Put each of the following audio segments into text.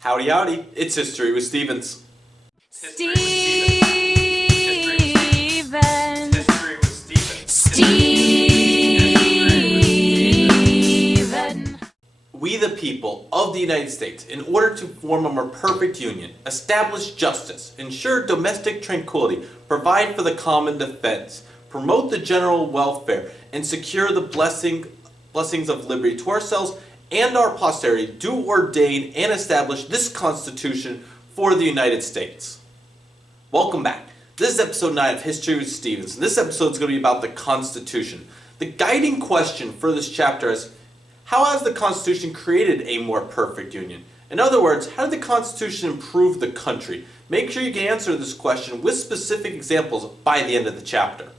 Howdy howdy, it's History with Stevens. Steven. History with Stevens. Steven. We the people of the United States, in order to form a more perfect union, establish justice, ensure domestic tranquility, provide for the common defense, promote the general welfare, and secure the blessings of liberty to ourselves and our posterity, do ordain and establish this Constitution for the United States. Welcome back. This is episode 9 of History with Stevens, and this episode is going to be about the Constitution. The guiding question for this chapter is, how has the Constitution created a more perfect union? In other words, how did the Constitution improve the country? Make sure you can answer this question with specific examples by the end of the chapter.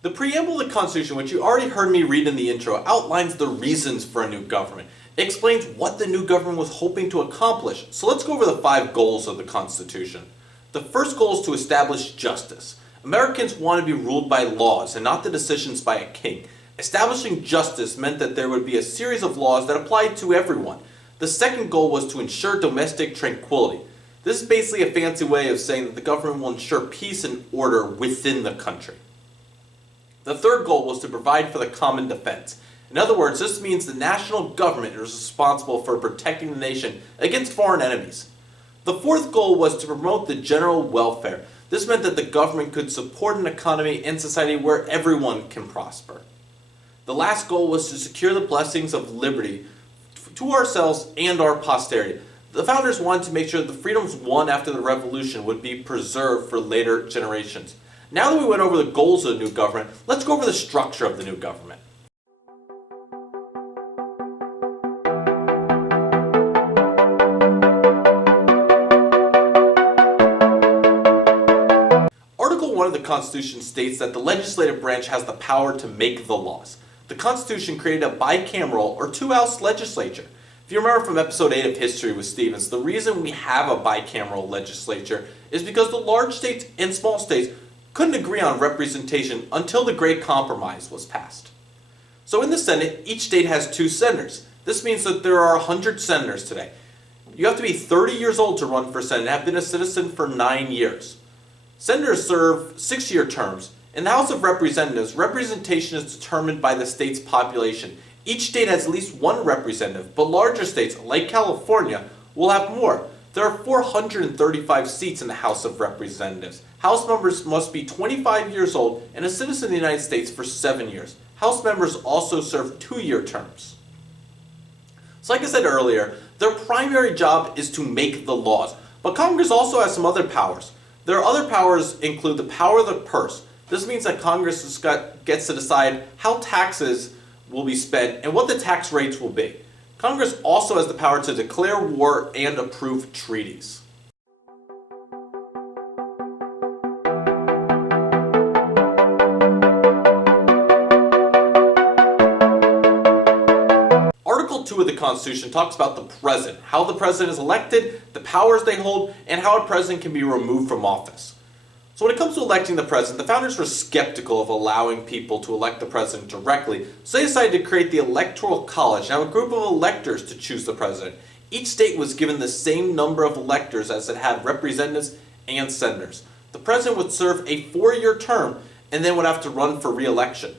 The preamble of the Constitution, which you already heard me read in the intro, outlines the reasons for a new government. It explains what the new government was hoping to accomplish. So let's go over the 5 goals of the Constitution. The first goal is to establish justice. Americans want to be ruled by laws and not the decisions by a king. Establishing justice meant that there would be a series of laws that applied to everyone. The second goal was to ensure domestic tranquility. This is basically a fancy way of saying that the government will ensure peace and order within the country. The third goal was to provide for the common defense. In other words, this means the national government is responsible for protecting the nation against foreign enemies. The fourth goal was to promote the general welfare. This meant that the government could support an economy and society where everyone can prosper. The last goal was to secure the blessings of liberty to ourselves and our posterity. The founders wanted to make sure that the freedoms won after the revolution would be preserved for later generations. Now that we went over the goals of the new government, let's go over the structure of the new government. Article 1 of the Constitution states that the legislative branch has the power to make the laws. The Constitution created a bicameral or two-house legislature. If you remember from episode 8 of History with Stevens, the reason we have a bicameral legislature is because the large states and small states couldn't agree on representation until the Great Compromise was passed. So in the Senate, each state has 2 senators. This means that there are 100 senators today. You have to be 30 years old to run for Senate and have been a citizen for 9 years. Senators serve 6-year terms. In the House of Representatives, representation is determined by the state's population. Each state has at least 1 representative, but larger states, like California, will have more. There are 435 seats in the House of Representatives. House members must be 25 years old and a citizen of the United States for 7 years. House members also serve 2-year terms. So like I said earlier, their primary job is to make the laws. But Congress also has some other powers. Their other powers include the power of the purse. This means that Congress gets to decide how taxes will be spent and what the tax rates will be. Congress also has the power to declare war and approve treaties. Article 2 of the Constitution talks about the president, how the president is elected, the powers they hold, and how a president can be removed from office. So when it comes to electing the president, the founders were skeptical of allowing people to elect the president directly, so they decided to create the Electoral College and have a group of electors to choose the president. Each state was given the same number of electors as it had representatives and senators. The president would serve a 4-year term and then would have to run for re-election.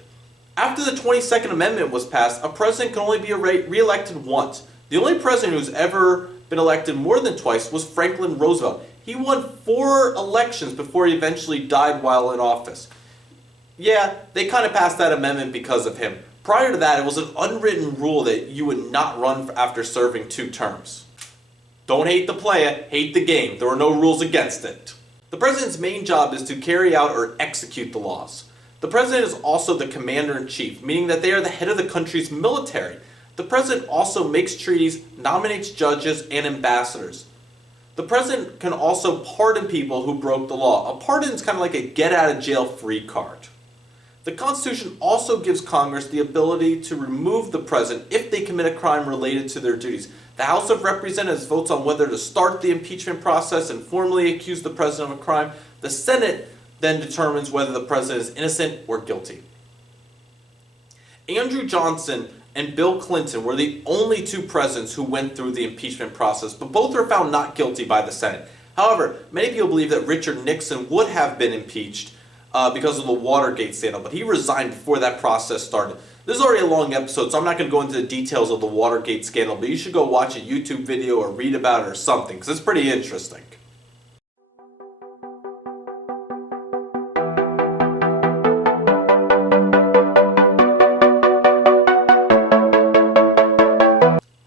After the 22nd Amendment was passed, a president can only be re-elected once. The only president who's ever been elected more than twice was Franklin Roosevelt. He won 4 elections before he eventually died while in office. Yeah, they kind of passed that amendment because of him. Prior to that, it was an unwritten rule that you would not run after serving 2 terms. Don't hate the player, hate the game. There are no rules against it. The president's main job is to carry out or execute the laws. The president is also the commander-in-chief, meaning that they are the head of the country's military. The president also makes treaties, nominates judges, and ambassadors. The president can also pardon people who broke the law. A pardon is kind of like a get-out-of-jail-free card. The Constitution also gives Congress the ability to remove the president if they commit a crime related to their duties. The House of Representatives votes on whether to start the impeachment process and formally accuse the president of a crime. The Senate then determines whether the president is innocent or guilty. Andrew Johnson and Bill Clinton were the only two presidents who went through the impeachment process, but both were found not guilty by the Senate. However, many people believe that Richard Nixon would have been impeached because of the Watergate scandal, but he resigned before that process started. This is already a long episode, so I'm not going to go into the details of the Watergate scandal, but you should go watch a YouTube video or read about it or something, because it's pretty interesting.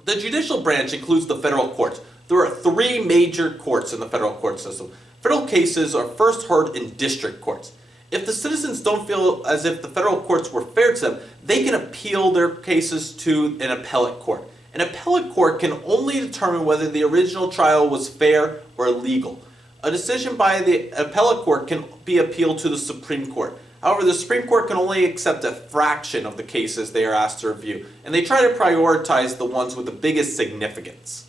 The judicial branch includes the federal courts. There are three major courts in the federal court system. Federal cases are first heard in district courts. If the citizens don't feel as if the federal courts were fair to them, they can appeal their cases to an appellate court. An appellate court can only determine whether the original trial was fair or legal. A decision by the appellate court can be appealed to the Supreme Court. However, the Supreme Court can only accept a fraction of the cases they are asked to review, and they try to prioritize the ones with the biggest significance.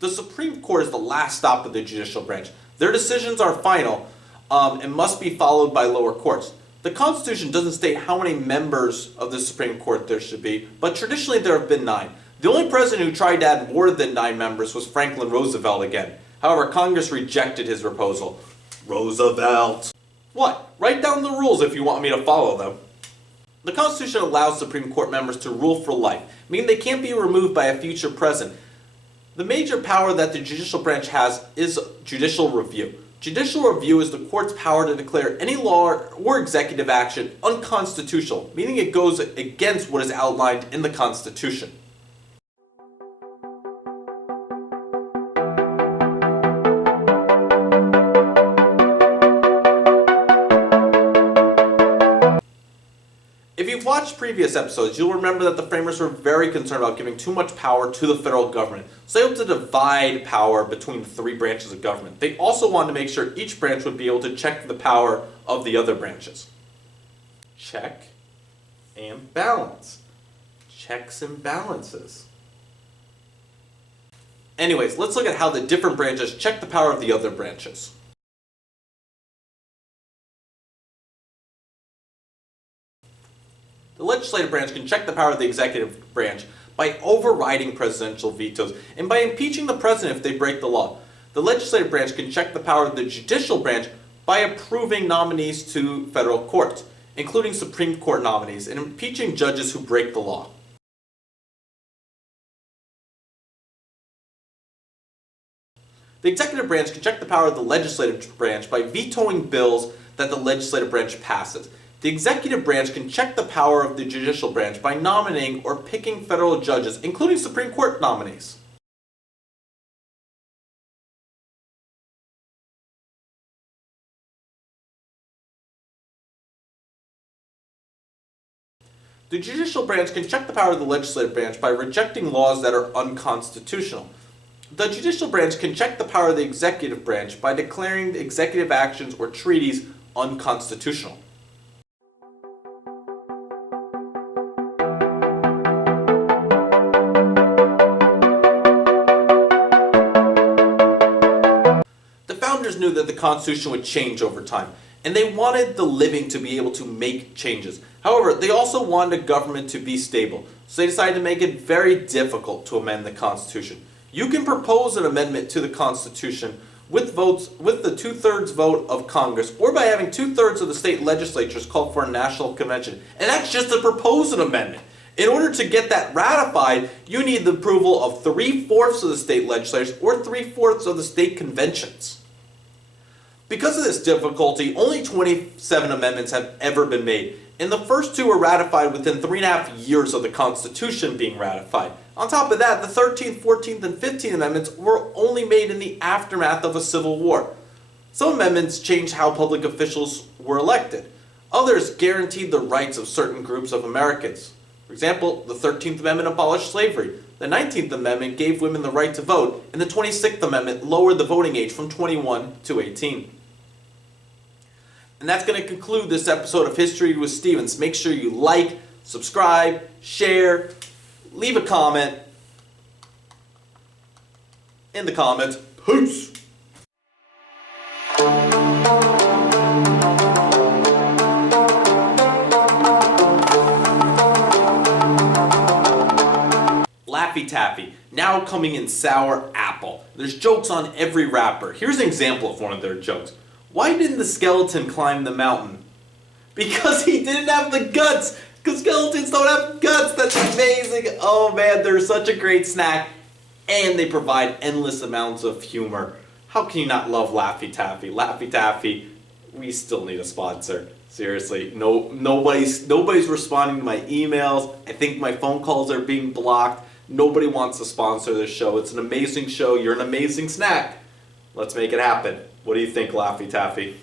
The Supreme Court is the last stop of the judicial branch. Their decisions are final and must be followed by lower courts. The Constitution doesn't state how many members of the Supreme Court there should be, but traditionally there have been 9. The only president who tried to add more than 9 members was Franklin Roosevelt again. However, Congress rejected his proposal. Roosevelt! What? Write down the rules if you want me to follow them. The Constitution allows Supreme Court members to rule for life, meaning they can't be removed by a future president. The major power that the judicial branch has is judicial review. Judicial review is the court's power to declare any law or executive action unconstitutional, meaning it goes against what is outlined in the Constitution. If you've watched previous episodes, you'll remember that the framers were very concerned about giving too much power to the federal government, so they hoped to divide power between the 3 branches of government. They also wanted to make sure each branch would be able to check the power of the other branches. Check and balance. Checks and balances. Anyways, let's look at how the different branches check the power of the other branches. The legislative branch can check the power of the executive branch by overriding presidential vetoes and by impeaching the president if they break the law. The legislative branch can check the power of the judicial branch by approving nominees to federal courts, including Supreme Court nominees, and impeaching judges who break the law. The executive branch can check the power of the legislative branch by vetoing bills that the legislative branch passes. The executive branch can check the power of the judicial branch by nominating or picking federal judges, including Supreme Court nominees. The judicial branch can check the power of the legislative branch by rejecting laws that are unconstitutional. The judicial branch can check the power of the executive branch by declaring the executive actions or treaties unconstitutional. Knew that the Constitution would change over time, and they wanted the living to be able to make changes. However, they also wanted a government to be stable, so they decided to make it very difficult to amend the Constitution. You can propose an amendment to the Constitution with the 2/3 vote of Congress, or by having 2/3 of the state legislatures call for a national convention, and that's just to propose an amendment. In order to get that ratified, you need the approval of 3/4 of the state legislatures or 3/4 of the state conventions. Because of this difficulty, only 27 amendments have ever been made, and the first 2 were ratified within 3.5 years of the Constitution being ratified. On top of that, the 13th, 14th, and 15th amendments were only made in the aftermath of a civil war. Some amendments changed how public officials were elected. Others guaranteed the rights of certain groups of Americans. For example, the 13th Amendment abolished slavery, the 19th Amendment gave women the right to vote, and the 26th Amendment lowered the voting age from 21 to 18. And that's going to conclude this episode of History with Stevens. Make sure you like, subscribe, share, leave a comment in the comments. Peace! Taffy, now coming in sour apple. There's jokes on every wrapper. Here's an example of one of their jokes. Why didn't the skeleton climb the mountain? Because he didn't have the guts! Because skeletons don't have guts! That's amazing! Oh man, they're such a great snack. And they provide endless amounts of humor. How can you not love Laffy Taffy? Laffy Taffy, we still need a sponsor. Seriously, nobody's responding to my emails. I think my phone calls are being blocked. Nobody wants to sponsor this show. It's an amazing show. You're an amazing snack. Let's make it happen. What do you think, Laffy Taffy?